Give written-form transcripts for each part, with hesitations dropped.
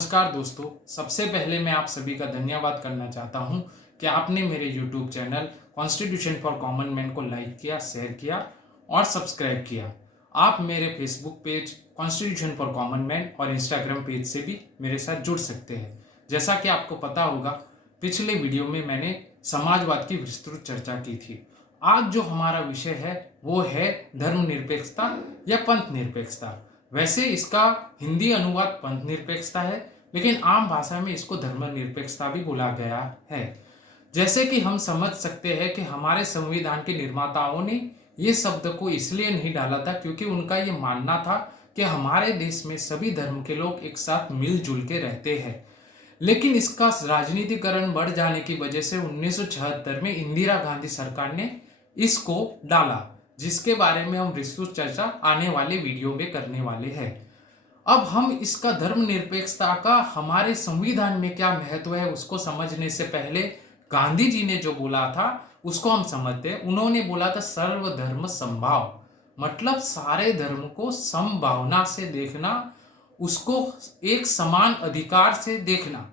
नमस्कार दोस्तों, सबसे पहले मैं आप सभी का धन्यवाद करना चाहता हूं कि आपने मेरे YouTube channel constitution for common man को लाइक किया, शेयर किया और सब्सक्राइब किया। आप मेरे Facebook page constitution for common man और इंस्टाग्राम पेज से भी मेरे साथ जुड़ सकते हैं। जैसा कि आपको पता होगा, पिछले वीडियो में मैंने समाजवाद की विस्तृत चर्चा की थी। आज जो हमारा विषय है वो है धर्मनिरपेक्षता या पंथ निरपेक्षता। वैसे इसका हिंदी अनुवाद पंथ निरपेक्षता है, लेकिन आम भाषा में इसको धर्मनिरपेक्षता भी बोला गया है। जैसे कि हम समझ सकते हैं कि हमारे संविधान के निर्माताओं ने ये शब्द को इसलिए नहीं डाला था क्योंकि उनका ये मानना था कि हमारे देश में सभी धर्म के लोग एक साथ मिलजुल के रहते हैं। लेकिन इसका राजनीतिकरण बढ़ जाने की वजह से 1976 में इंदिरा गांधी सरकार ने इसको डाला, जिसके बारे में हम विस्तृत चर्चा आने वाले वीडियो में करने वाले हैं। अब हम इसका धर्मनिरपेक्षता का हमारे संविधान में क्या महत्व है उसको समझने से पहले गांधी जी ने जो बोला था उसको हम समझते हैं। उन्होंने बोला था सर्वधर्म समभाव, मतलब सारे धर्म को समभावना से देखना, उसको एक समान अधिकार से देखना।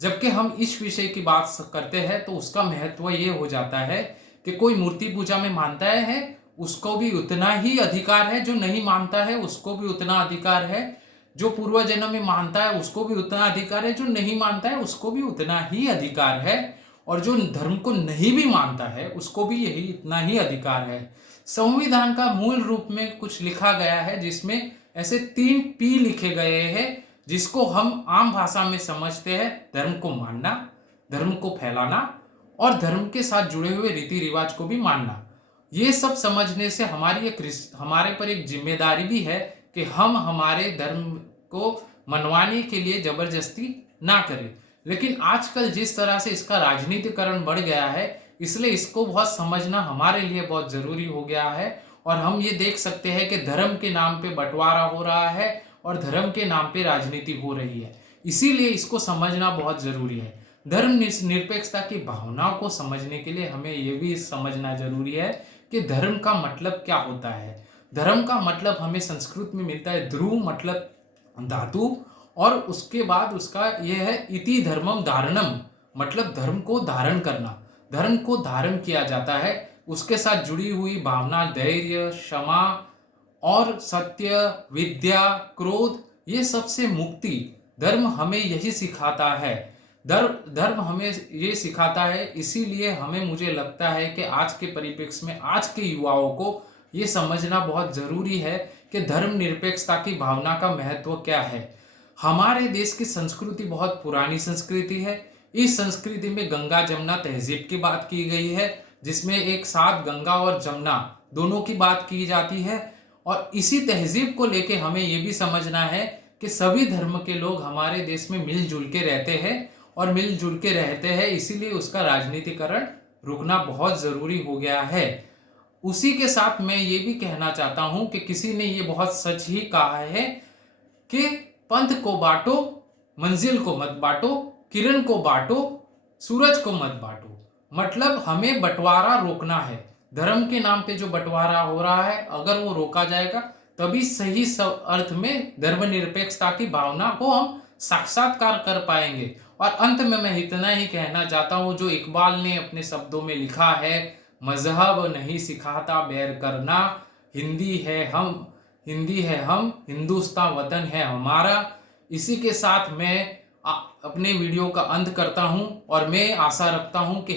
जबकि हम इस विषय की बात करते हैं तो उसका महत्व ये हो जाता है कि कोई मूर्ति पूजा में मानता है उसको भी उतना ही अधिकार है, जो नहीं मानता है उसको भी उतना अधिकार है, जो पूर्व जन्म में मानता है उसको भी उतना अधिकार है, जो नहीं मानता है उसको भी उतना ही अधिकार है, और जो धर्म को नहीं भी मानता है उसको भी यही इतना ही अधिकार है। संविधान का मूल रूप में कुछ लिखा गया है जिसमें ऐसे 3 पी लिखे गए हैं, जिसको हम आम भाषा में समझते हैं धर्म को मानना, धर्म को फैलाना और धर्म के साथ जुड़े हुए रीति रिवाज को भी मानना। ये सब समझने से हमारे पर एक जिम्मेदारी भी है कि हम हमारे धर्म को मनवाने के लिए जबरदस्ती ना करें। लेकिन आजकल जिस तरह से इसका राजनीतिकरण बढ़ गया है, इसलिए इसको बहुत समझना हमारे लिए बहुत जरूरी हो गया है। और हम ये देख सकते हैं कि धर्म के नाम पे बंटवारा हो रहा है और धर्म के नाम पे राजनीति हो रही है, इसीलिए इसको समझना बहुत जरूरी है। धर्म निरपेक्षता की भावनाओं को समझने के लिए हमें यह भी समझना जरूरी है कि धर्म का मतलब क्या होता है। धर्म का मतलब हमें संस्कृत में मिलता है ध्रुव, मतलब धातु, और उसके बाद उसका यह है इति धर्मम धारणम, मतलब धर्म को धारण करना। धर्म को धारण किया जाता है, उसके साथ जुड़ी हुई भावना धैर्य, क्षमा और सत्य, विद्या, क्रोध, ये सबसे मुक्ति। धर्म हमें यही सिखाता है। धर्म हमें ये सिखाता है, इसीलिए मुझे लगता है कि आज के परिप्रेक्ष्य में आज के युवाओं को ये समझना बहुत जरूरी है कि धर्म निरपेक्षता की भावना का महत्व क्या है। हमारे देश की संस्कृति बहुत पुरानी संस्कृति है। इस संस्कृति में गंगा जमुना तहजीब की बात की गई है, जिसमें एक साथ गंगा और जमुना दोनों की बात की जाती है। और इसी तहजीब को लेके हमें ये भी समझना है कि सभी धर्म के लोग हमारे देश में मिलजुल के रहते हैं और मिलजुल के रहते हैं, इसीलिए उसका राजनीतिकरण रुकना बहुत जरूरी हो गया है। उसी के साथ मैं ये भी कहना चाहता हूं कि किसी ने ये बहुत सच ही कहा है कि पंथ को बांटो, मंजिल को मत बांटो, किरण को बांटो, सूरज को मत बांटो। मतलब हमें बंटवारा रोकना है। धर्म के नाम पे जो बंटवारा हो रहा है, अगर वो रोका जाएगा तभी सही अर्थ में धर्मनिरपेक्षता की भावना को हम साक्षात्कार कर पाएंगे। और अंत में मैं इतना ही कहना चाहता हूं, जो इकबाल ने अपने शब्दों में लिखा है, मजहब नहीं सिखाता बैर करना, हिंदी है हम, हिंदुस्तान वतन है हमारा। इसी के साथ मैं अपने वीडियो का अंत करता हूं और मैं आशा रखता हूं कि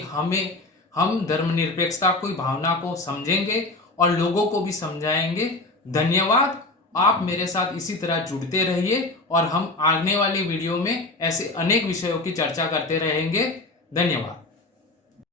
हम धर्मनिरपेक्षता की भावना को समझेंगे और लोगों को भी समझाएंगे। धन्यवाद। आप मेरे साथ इसी तरह जुड़ते रहिए और हम आने वाली वीडियो में ऐसे अनेक विषयों की चर्चा करते रहेंगे। धन्यवाद।